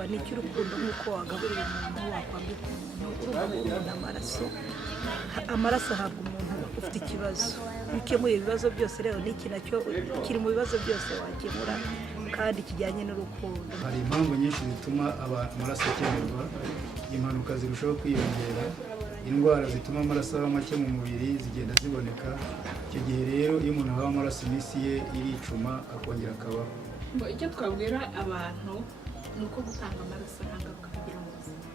kubwirwa n'icy'urukundo nk'uko wagaburira umuntu wakwambika umuntu urumva amaraso ahabwa umuntu ufite ikibazo iyo ukemuye ibibazo byose rero n'iki nacyo kiri mu bibazo byose wakemura kandi kijyanye n'urukundo. Hari impamvu nyinshi zituma amaraso akenerwa, impanuka zirushaho kwiyongera, indwara zituma amaraso aba make mu mubiri zigenda ziboneka. Icyo gihe rero iyo umuntu ahawe amaraso iminsi ye iricuma akongera akabaho. Icyo twabwira abantu ni uko gutanga amaraso nta ngaruka bigira mu buzima,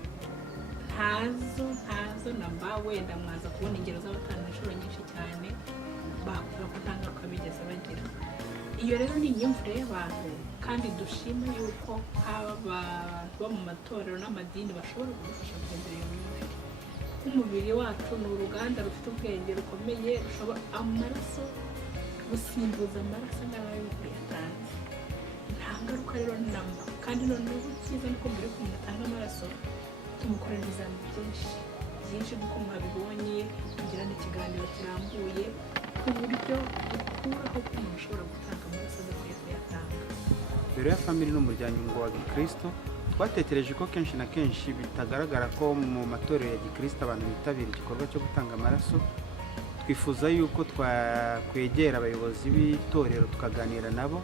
ntazo namba. Wenda mwaza kubona ingero z'abatanga inshuro nyinshi cyane bavuga ko nta ngaruka bigeze bagira. Iyo rero ni imyumvire y'abantu, kandi dushima yuko haba bo mu matorero n'amadini bashobora kudufasha guhindura iyo myumvire. Umubiri wacu ni uruganda rufite ubwenge rukomeye, rushobora amaraso gusimbuza amaraso n'ayo yatanze. Nta ngaruka rero namba, kandi noneho icyiza nuko mbere ko umuntu atanga amaraso tumukorera ibizami byinshi nk'uko mwabibonye, tugira n'ikiganiro kirambuye ku buryo dukuraho ko umuntu ashobora gutanga amaraso adakwiye kuyatanga. Mbere ya family n'umuryango wa Gikristo twatekereje ko kenshi na kenshi bitagaragara ko mu matorero ya Gikristo abantu bitabira igikorwa cyo gutanga amaraso. Twifuza yuko twakwegera abayobozi b'itorero tukaganira nabo,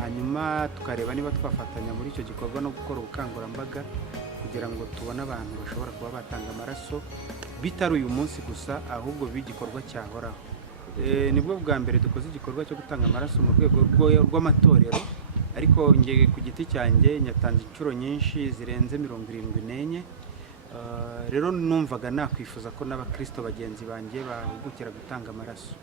hanyuma tukareba niba twafatanya muri icyo gikorwa no gukora ubukangurambaga kugira ngo tubone abantu bashobora kuba batanga amaraso bitari uyu munsi gusa, ahubwo b'igikorwa cyahoraho. Nibwo bwa mbere dukoze igikorwa cyo gutanga amaraso mu rwego rw'amatorero, ariko ngiye ku giti cyanjye nyatanze inshuro nyinshi zirenze 74. Rero numvaga nakwifuza ko n'abakristo bagenzi banjye bahugukira gutanga amaraso.